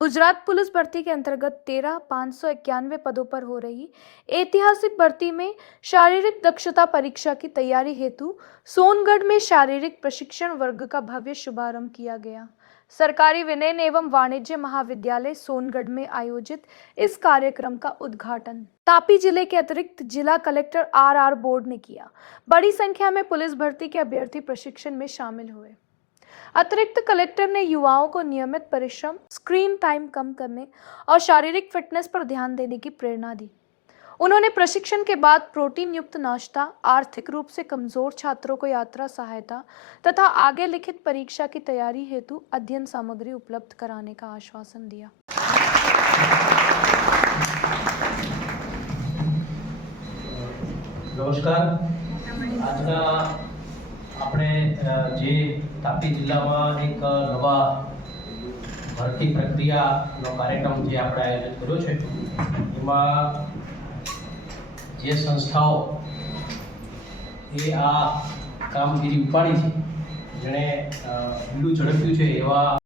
Gujarat police भर्ती के अंतर्गत 13,591 पदों पर हो रही ऐतिहासिक भर्ती में शारीरिक दक्षता परीक्षा की तैयारी हेतु सोनगढ़ में शारीरिक प्रशिक्षण वर्ग का भव्य शुभारंभ किया गया। सरकारी विनयन एवं वाणिज्य महाविद्यालय सोनगढ़ में आयोजित इस कार्यक्रम का उद्घाटन तापी जिले के अतिरिक्त जिला कलेक्टर आर बोर्ड ने किया। बड़ी संख्या में पुलिस भर्ती के अभ्यर्थी प्रशिक्षण में शामिल हुए। अतिरिक्त कलेक्टर ने युवाओं को नियमित परिश्रम, स्क्रीन टाइम कम करने और शारीरिक फिटनेस पर ध्यान देने की प्रेरणा दी। उन्होंने प्रशिक्षण के बाद प्रोटीन युक्त नाश्ता, आर्थिक रूप से कमजोर छात्रों को यात्रा सहायता तथा आगे लिखित परीक्षा की तैयारी हेतु अध्ययन सामग्री उपलब्ध कराने का आश्वासन दिया। नमस्कार। આજના આપણે જે તાપી જિલ્લામાં એક નવા ભરતી પ્રક્રિયાનો કાર્યક્રમ જે આપણે આયોજિત કર્યો છે એમાં જે સંસ્થાઓ એ આ કામગીરી ઉપાડી છે જેણે બીડું ઝડપ્યું છે એવા